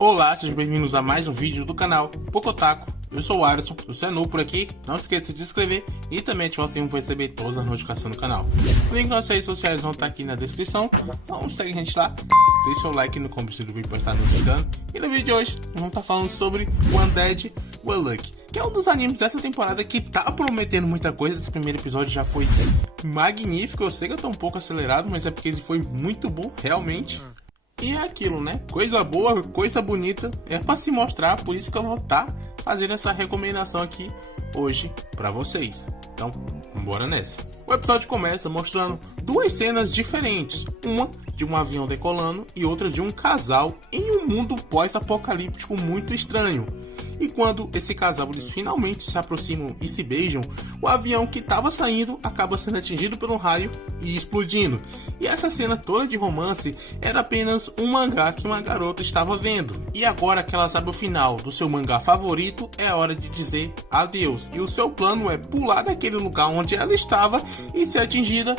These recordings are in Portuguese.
Olá, sejam bem-vindos a mais um vídeo do canal Pocotaku. Eu sou o Alisson, você é novo por aqui, não esqueça de se inscrever e também ativar o sininho para receber todas as notificações do canal. O link das redes sociais vão estar aqui na descrição, então segue a gente lá, deixe seu like no começo do vídeo para estar nos ajudando. E no vídeo de hoje, vamos estar falando sobre One Dead, One Lucky, que é um dos animes dessa temporada que tá prometendo muita coisa. Esse primeiro episódio já foi magnífico, eu sei que eu tô um pouco acelerado, mas é porque ele foi muito bom, realmente. E é aquilo, né? Coisa boa, coisa bonita, é pra se mostrar, por isso que eu vou estar fazendo essa recomendação aqui hoje pra vocês. Então, bora nessa. O episódio começa mostrando duas cenas diferentes. Uma de um avião decolando e outra de um casal em um mundo pós-apocalíptico muito estranho. E quando esse casal eles finalmente se aproximam e se beijam, o avião que estava saindo acaba sendo atingido por um raio e explodindo. E essa cena toda de romance era apenas um mangá que uma garota estava vendo. E agora que ela sabe o final do seu mangá favorito, é hora de dizer adeus. E o seu plano é pular daquele lugar onde ela estava e ser atingida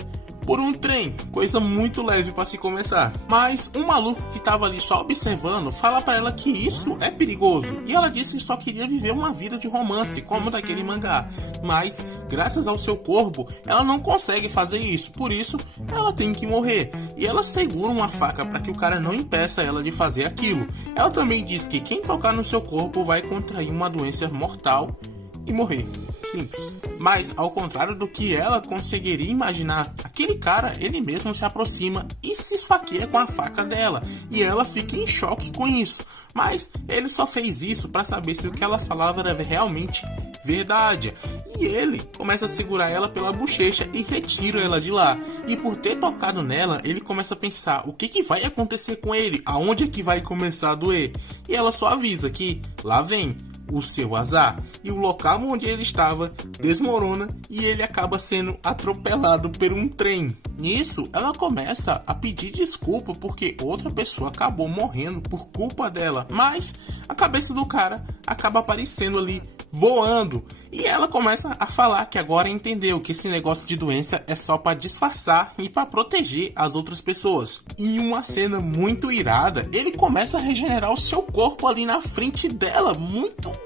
por um trem, coisa muito leve para se começar. Mas um maluco que estava ali só observando fala para ela que isso é perigoso, e ela disse que só queria viver uma vida de romance como daquele mangá, mas graças ao seu corpo ela não consegue fazer isso, por isso ela tem que morrer. E ela segura uma faca para que o cara não impeça ela de fazer aquilo. Ela também diz que quem tocar no seu corpo vai contrair uma doença mortal e morrer. Simples. Mas, ao contrário do que ela conseguiria imaginar, aquele cara, ele mesmo se aproxima e se esfaqueia com a faca dela. E ela fica em choque com isso. Mas, ele só fez isso para saber se o que ela falava era realmente verdade. E ele começa a segurar ela pela bochecha e retira ela de lá. E por ter tocado nela, ele começa a pensar o que vai acontecer com ele, aonde é que vai começar a doer. E ela só avisa que lá vem o seu azar, e o local onde ele estava desmorona e ele acaba sendo atropelado por um trem. Nisso, ela começa a pedir desculpa porque outra pessoa acabou morrendo por culpa dela, mas a cabeça do cara acaba aparecendo ali voando, e ela começa a falar que agora entendeu que esse negócio de doença é só para disfarçar e para proteger as outras pessoas. Em uma cena muito irada, ele começa a regenerar o seu corpo ali na frente dela.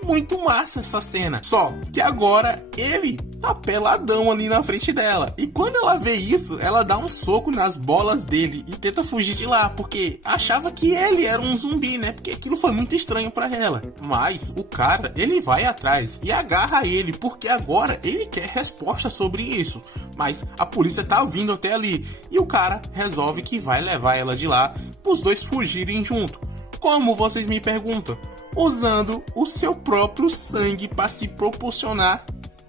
Muito massa essa cena. Só que agora ele tá peladão ali na frente dela, e quando ela vê isso, ela dá um soco nas bolas dele e tenta fugir de lá, porque achava que ele era um zumbi, né? Porque aquilo foi muito estranho para ela. Mas o cara, ele vai atrás e agarra ele, porque agora ele quer resposta sobre isso. Mas a polícia tá vindo até ali, e o cara resolve que vai levar ela de lá, os dois fugirem junto. Como vocês me perguntam? Usando o seu próprio sangue para se proporcionar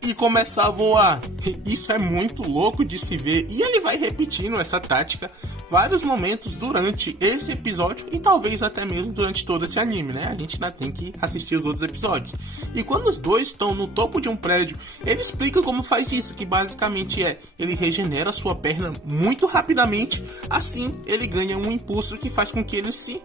e começar a voar. Isso é muito louco de se ver, e ele vai repetindo essa tática vários momentos durante esse episódio e talvez até mesmo durante todo esse anime, né? A gente ainda tem que assistir os outros episódios. E quando os dois estão no topo de um prédio, ele explica como faz isso, que basicamente ele regenera sua perna muito rapidamente, assim ele ganha um impulso que faz com que ele se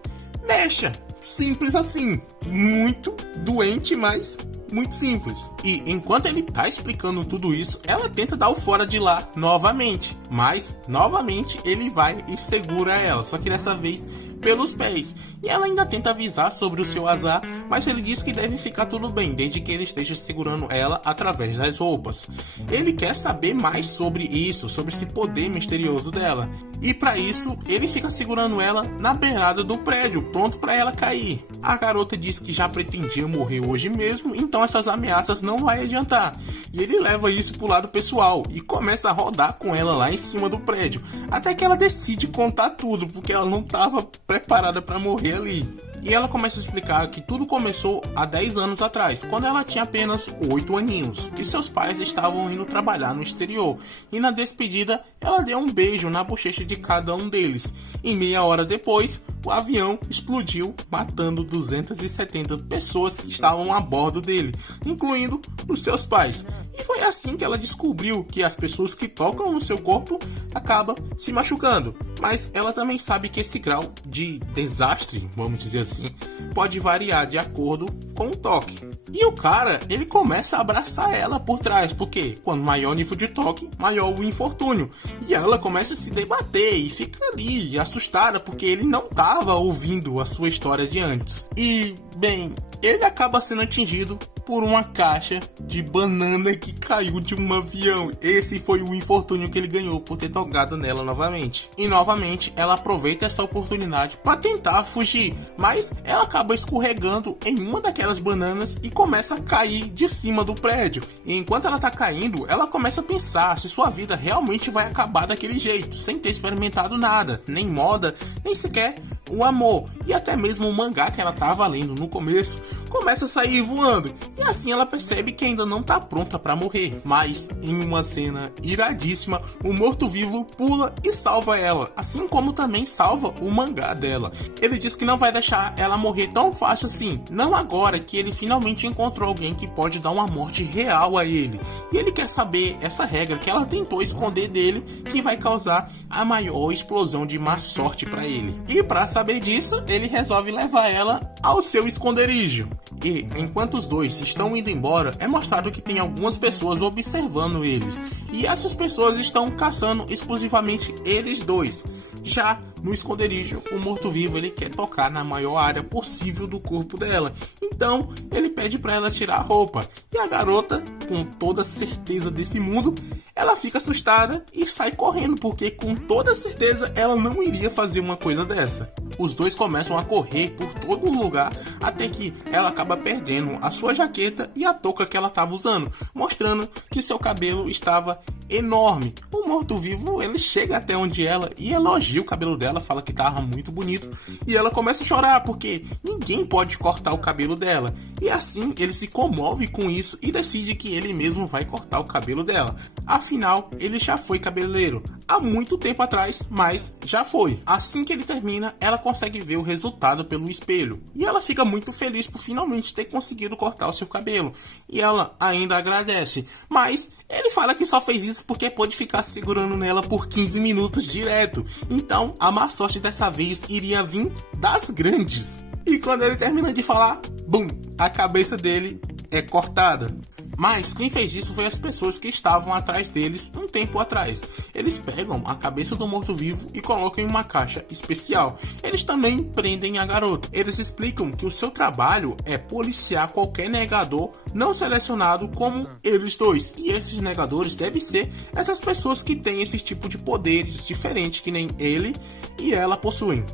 mexa. Simples assim, muito doente, mas muito simples. E enquanto ele tá explicando tudo isso, ela tenta dar o fora de lá novamente, mas novamente ele vai e segura ela, só que dessa vez pelos pés. E ela ainda tenta avisar sobre o seu azar, mas ele diz que deve ficar tudo bem, desde que ele esteja segurando ela através das roupas. Ele quer saber mais sobre isso, sobre esse poder misterioso dela. E para isso, ele fica segurando ela na beirada do prédio, pronto para ela cair. A garota diz que já pretendia morrer hoje mesmo, então essas ameaças não vai adiantar. E ele leva isso pro lado pessoal e começa a rodar com ela lá em cima do prédio, até que ela decide contar tudo, porque ela não estava preparada para morrer ali. E ela começa a explicar que tudo começou há 10 anos atrás, quando ela tinha apenas 8 aninhos, e seus pais estavam indo trabalhar no exterior, e na despedida ela deu um beijo na bochecha de cada um deles. E meia hora depois, o avião explodiu, matando 270 pessoas que estavam a bordo dele, incluindo os seus pais. E foi assim que ela descobriu que as pessoas que tocam no seu corpo acabam se machucando. Mas ela também sabe que esse grau de desastre, vamos dizer assim, pode variar de acordo com um toque. E o cara, ele começa a abraçar ela por trás, porque quanto maior o nível de toque, maior o infortúnio. E ela começa a se debater e fica ali assustada, porque ele não estava ouvindo a sua história de antes. E, bem, ele acaba sendo atingido por uma caixa de banana que caiu de um avião. Esse foi o infortúnio que ele ganhou por ter tocado nela novamente. E novamente ela aproveita essa oportunidade para tentar fugir, mas ela acaba escorregando em uma daquelas bananas e começa a cair de cima do prédio. E enquanto ela tá caindo, ela começa a pensar se sua vida realmente vai acabar daquele jeito, sem ter experimentado nada, nem moda, nem sequer o amor. E até mesmo o mangá que ela tava lendo no começo começa a sair voando. E assim ela percebe que ainda não tá pronta para morrer. Mas em uma cena iradíssima, o morto-vivo pula e salva ela, assim como também salva o mangá dela. Ele diz que não vai deixar ela morrer tão fácil assim, não agora que ele finalmente encontrou alguém que pode dar uma morte real a ele. E ele quer saber essa regra que ela tentou esconder dele, que vai causar a maior explosão de má sorte para ele. E para saber disso, ele resolve levar ela ao seu esconderijo. E enquanto os dois estão indo embora, é mostrado que tem algumas pessoas observando eles. E essas pessoas estão caçando exclusivamente eles dois. Já no esconderijo, o morto-vivo ele quer tocar na maior área possível do corpo dela. Então, ele pede para ela tirar a roupa. E a garota, com toda a certeza desse mundo, ela fica assustada e sai correndo, porque com toda certeza ela não iria fazer uma coisa dessa. Os dois começam a correr por todo lugar, até que ela acaba perdendo a sua jaqueta e a touca que ela estava usando, mostrando que seu cabelo estava enorme. O morto-vivo ele chega até onde ela e elogia o cabelo dela, fala que estava muito bonito, e ela começa a chorar porque ninguém pode cortar o cabelo dela. E assim ele se comove com isso e decide que ele mesmo vai cortar o cabelo dela. Afinal, ele já foi cabeleireiro há muito tempo atrás, mas já foi. Assim que ele termina, ela consegue ver o resultado pelo espelho e ela fica muito feliz por finalmente ter conseguido cortar o seu cabelo. E ela ainda agradece, mas ele fala que só fez isso porque pôde ficar segurando nela por 15 minutos direto. Então a má sorte dessa vez iria vir das grandes. E quando ele termina de falar, bum, a cabeça dele é cortada. Mas quem fez isso foi as pessoas que estavam atrás deles um tempo atrás. Eles pegam a cabeça do morto-vivo e colocam em uma caixa especial. Eles também prendem a garota. Eles explicam que o seu trabalho é policiar qualquer negador não selecionado como eles dois. E esses negadores devem ser essas pessoas que têm esse tipo de poderes diferentes que nem ele e ela possuem.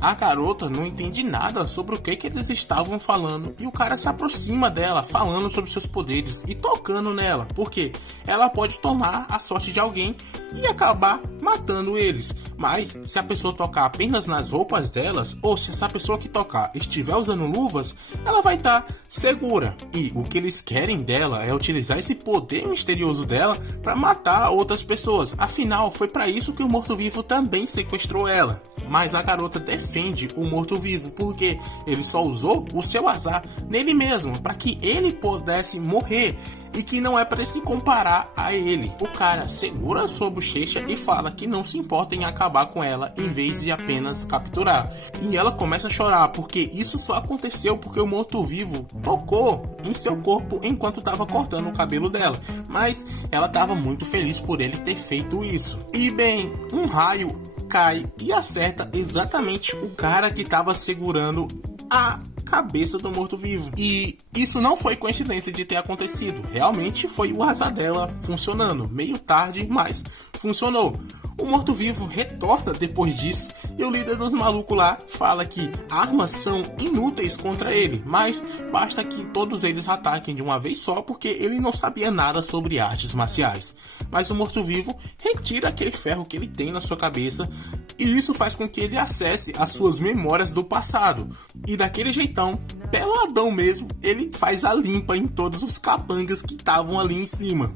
A garota não entende nada sobre o que eles estavam falando e o cara se aproxima dela falando sobre seus poderes e tocando nela, porque ela pode tomar a sorte de alguém e acabar matando eles. Mas se a pessoa tocar apenas nas roupas delas, ou se essa pessoa que tocar estiver usando luvas, ela vai estar segura. E o que eles querem dela é utilizar esse poder misterioso dela para matar outras pessoas. Afinal, foi para isso que o morto-vivo também sequestrou ela. Mas a garota defende o morto-vivo porque ele só usou o seu azar nele mesmo para que ele pudesse morrer e que não é para se comparar a ele. O cara segura a sua bochecha e fala que não se importa em acabar com ela em vez de apenas capturar. E ela começa a chorar porque isso só aconteceu porque o morto-vivo tocou em seu corpo enquanto estava cortando o cabelo dela. Mas ela estava muito feliz por ele ter feito isso. E bem, um raio cai e acerta exatamente o cara que estava segurando a cabeça do morto-vivo. E isso não foi coincidência de ter acontecido. Realmente foi o azar dela funcionando. Meio tarde, mas funcionou. O morto-vivo retorna depois disso e o líder dos malucos lá fala que armas são inúteis contra ele, mas basta que todos eles ataquem de uma vez só porque ele não sabia nada sobre artes marciais. Mas o morto-vivo retira aquele ferro que ele tem na sua cabeça e isso faz com que ele acesse as suas memórias do passado. E daquele jeitão, peladão mesmo, ele faz a limpa em todos os capangas que estavam ali em cima.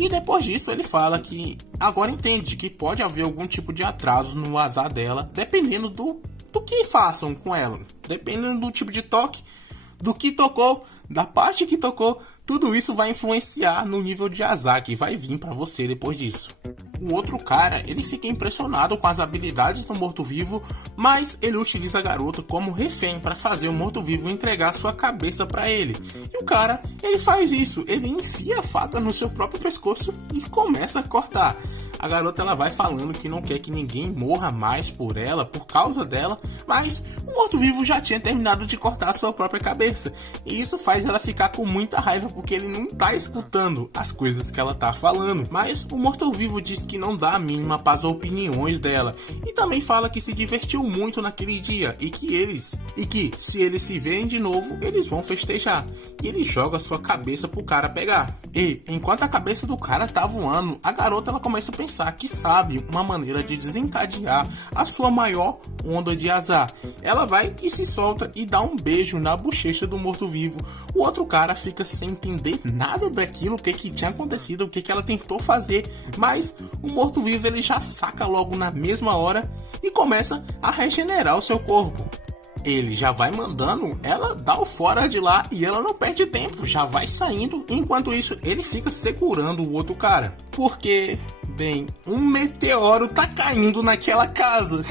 E depois disso ele fala que agora entende que pode haver algum tipo de atraso no azar dela, dependendo do que façam com ela. Dependendo do tipo de toque, do que tocou, da parte que tocou, tudo isso vai influenciar no nível de azar que vai vir pra você depois disso. O outro cara, ele fica impressionado com as habilidades do morto-vivo, mas ele utiliza a garota como refém para fazer o morto-vivo entregar sua cabeça para ele. E o cara, ele faz isso, ele enfia a faca no seu próprio pescoço e começa a cortar. A garota, ela vai falando que não quer que ninguém morra mais por ela, por causa dela, mas o morto-vivo já tinha terminado de cortar a sua própria cabeça. E isso faz ela ficar com muita raiva, porque ele não tá escutando as coisas que ela tá falando. Mas o morto-vivo diz que não dá a mínima para as opiniões dela. E também fala que se divertiu muito naquele dia e que se eles se verem de novo, eles vão festejar. E ele joga a sua cabeça pro cara pegar. E enquanto a cabeça do cara tá voando, a garota, ela começa a pensar que sabe uma maneira de desencadear a sua maior onda de azar. Ela vai e se solta e dá um beijo na bochecha do morto-vivo. O outro cara fica sem entender nada daquilo, o que tinha acontecido, o que ela tentou fazer, mas o morto-vivo, ele já saca logo na mesma hora e começa a regenerar o seu corpo. Ele já vai mandando ela dar o fora de lá e ela não perde tempo, já vai saindo. Enquanto isso, ele fica segurando o outro cara, porque, bem, um meteoro tá caindo naquela casa.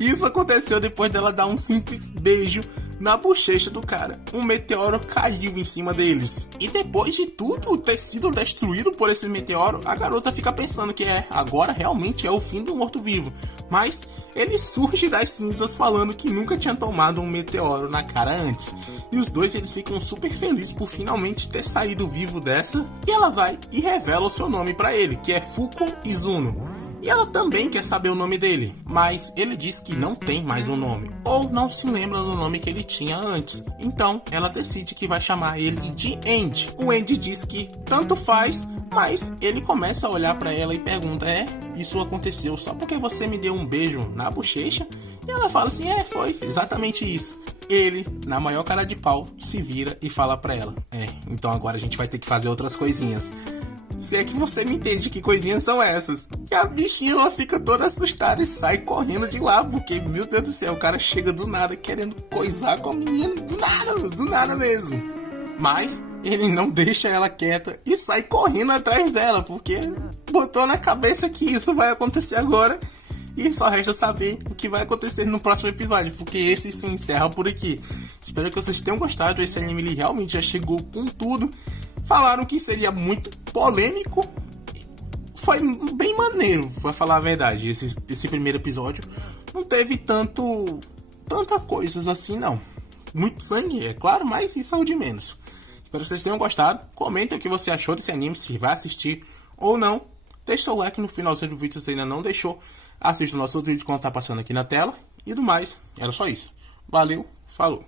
Isso aconteceu depois dela dar um simples beijo na bochecha do cara. Um meteoro caiu em cima deles. E depois de tudo ter sido destruído por esse meteoro, a garota fica pensando que agora realmente é o fim do morto-vivo. Mas ele surge das cinzas falando que nunca tinha tomado um meteoro na cara antes. E os dois, eles ficam super felizes por finalmente ter saído vivo dessa. E ela vai e revela o seu nome pra ele, que é Fuko Izuno. E ela também quer saber o nome dele, mas ele diz que não tem mais um nome, ou não se lembra do nome que ele tinha antes. Então ela decide que vai chamar ele de Andy. O Andy diz que tanto faz, mas ele começa a olhar para ela e pergunta: isso aconteceu só porque você me deu um beijo na bochecha? E ela fala assim: foi exatamente isso. Ele, na maior cara de pau, se vira e fala pra ela: então agora a gente vai ter que fazer outras coisinhas. Se é que você me entende, que coisinhas são essas? E a bichinha, ela fica toda assustada e sai correndo de lá, porque, meu Deus do céu, o cara chega do nada querendo coisar com a menina, do nada mesmo. Mas ele não deixa ela quieta e sai correndo atrás dela, porque botou na cabeça que isso vai acontecer agora. E só resta saber o que vai acontecer no próximo episódio, porque esse se encerra por aqui. Espero que vocês tenham gostado. Esse anime, ele realmente já chegou com tudo. Falaram que seria muito polêmico. Foi bem maneiro, pra falar a verdade. Esse primeiro episódio não teve tanta coisas assim, não. Muito sangue, é claro, mas isso é o de menos. Espero que vocês tenham gostado. Comenta o que você achou desse anime, se vai assistir ou não. Deixa o like no finalzinho do vídeo se você ainda não deixou. Assista o nosso outro vídeo quando tá passando aqui na tela. E do mais, era só isso. Valeu, falou.